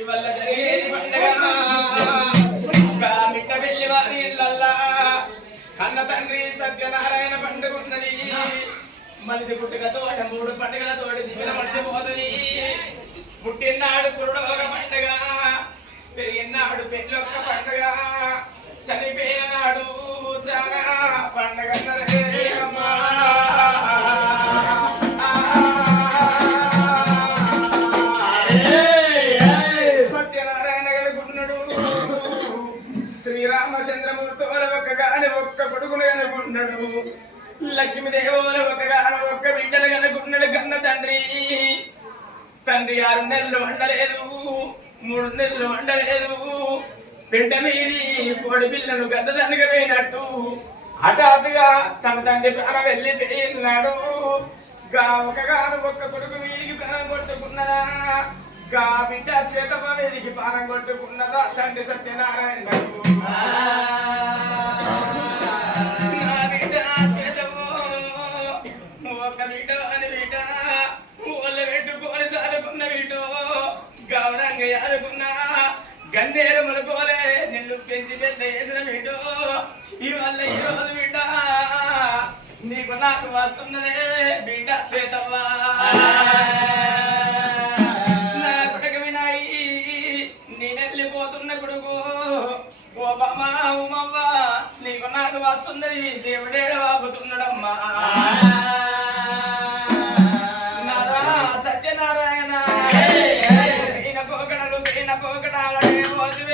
ఇవల్ల జరిగేది పండగ మిట్ట వెళ్ళి వారి ఇళ్ళల్లా కన్న తండ్రి సత్యనారాయణ పండుగ ఉన్నది మనిషి పుట్టుకతో మూడు పండుగలతో జీవన మనిషి పోతుంది పుట్టినాడు కురుడు ఒక పండుగ శ్రీరామచంద్రమూర్తి వల ఒక్కగాని ఒక్క కొడుకును కనుకున్నాడు లక్ష్మీదేవోల ఒక్కగాని ఒక్క బిడ్డను కనుకున్నాడు కన్న తండ్రి. తండ్రి ఆరు నెలలు వండలేదు మూడు నెలలు వండలేదు. బిడ్డ మీది కోడి పిల్లను గద్దదానికి పోయినట్టు హఠాత్తుగా తన తండ్రి ప్రాణం వెళ్ళిపోయినాడు. గా ఒకగాను ఒక్క కొడుకు వీరికి ప్రాణం కొట్టుకున్నదా? గా బిడ్డ శ్వేతమ్మ మీదికి ప్రాణం కొట్టుకున్నదా? తండ్రి సత్యనారాయణ ఇవల్ల ఈ రోజు బిడ్డ. నీకు నాకు వస్తున్నదే బిడ్డ శ్వేతవ్వ నా కొడుకు వినాయి నేనెళ్ళిపోతున్న కొడుకు. ఓ బామ్మ ఉమవ్వ నీకు నాకు వస్తున్నది దేవుడేడ వాపుతున్నాడమ్మా నాదా సత్యనారాయణ. పోకడలు పోకడాలనే వదివే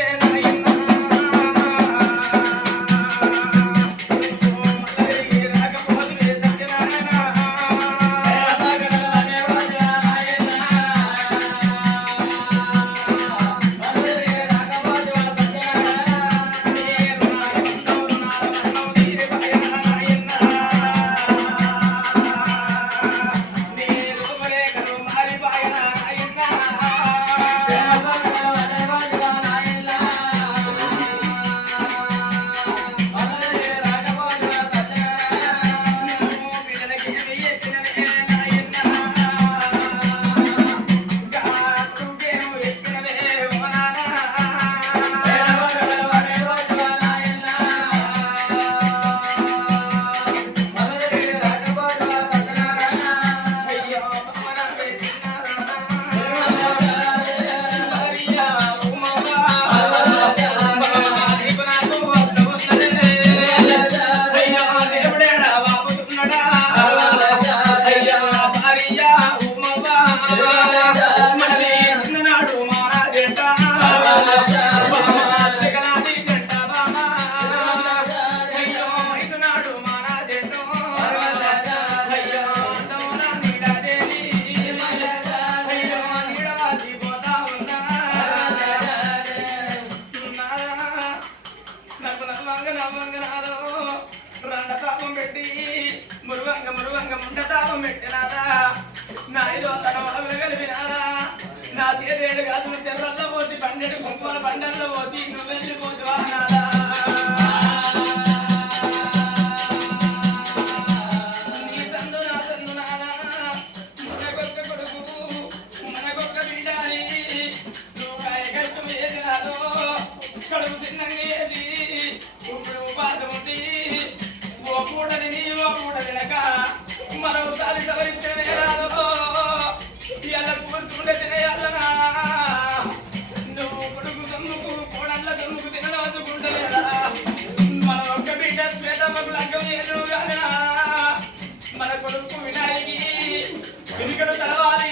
నా ఐదో తన వాగులు కలిపినారా నా చేదేడు గాజులు చెర్రల్లో పోసి పండెడు కుంకుమల పండల్లో పోసి నువ్వు వెళ్ళిపోతు నాదా. నీ తందు కొడుకు వినాయకి. వినికడు తలవాలి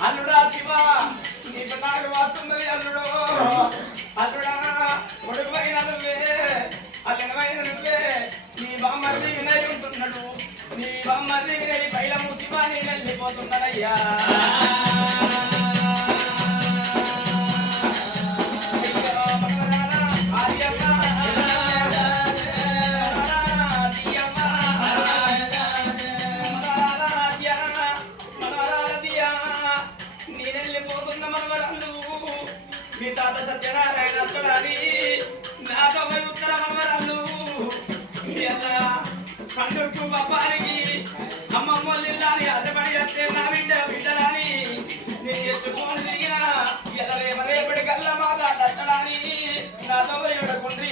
అల్లుడా శివా నీకు నాకు వస్తుంది అల్లుడు. అల్లుడా కొడుకు అయిన నువ్వే అల్లెనమైన నువ్వే నీ బామ్మర్ది వినయ్ ఉంటున్నాడు నీ బామ్మర్ది వినయ్ బయలము ముసిమా నీ వెళ్ళిపోతున్నానయ్యా పండుగకు పప్పానికి అమ్మమ్మ అసపడి వస్తే నా బిడ్డ బిడ్డరాని నేను ఎత్తుకొని తిరిగినా ఎలా కల్లా మాత తట్టడాని. నాతో ఎవడకుండ్రి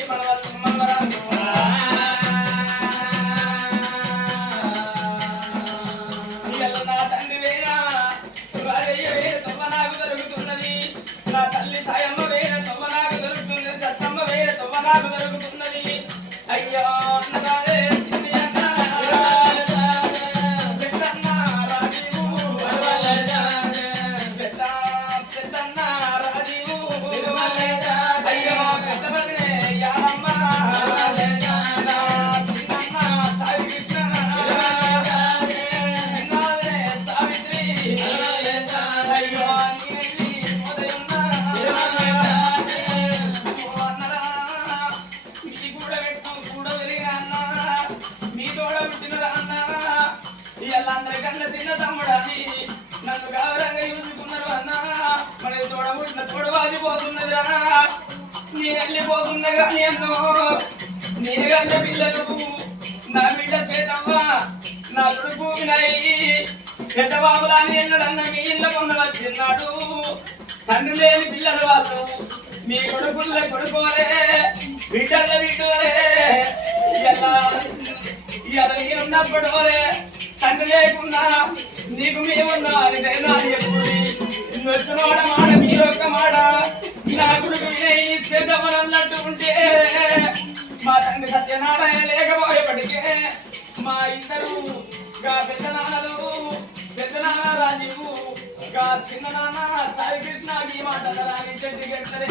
ఇవాళ అందరికన్నా చిన్న తమ్ముడని నన్ను గౌరవంగా చూసుకున్నారు అన్న. మన తోడబుట్టిన పుట్టిన తోడ వాసిపోతున్నది రా నేను వెళ్ళిపోతున్నా కానీ అన్నో. నేను కన్న పిల్లలు నా బిడ్డ పేదవ్వ నా కొడుకు వినాయి పెద్దబాబులాని ఎన్నడన్న మీ ఇళ్ళ కొన్న వచ్చిన్నాడు తండ్రి లేని పిల్లలు వాళ్ళు. మీ కొడుకుల కొడుకోలే. బిడ్డల బిడ్డలే. ఇలా ఇలా ఉన్నప్పుడు తండ్రి లేకుండా నీకు మేమున్నా అని ధైర్యాలు మాట మీ ఒక్క మాట. నా కొడుకు వినయ్ ఉంటే మా తండ్రి సత్యనారాయణ లేకపోయేపటికే మా ఇద్దరు గా పెద్ద నాన్నలు పెద్ద నాన్న రాజీవు గా చిన్న నాన్న సాయి కృష్ణ ఈ మాట రాణి చెట్టు గెట్టలే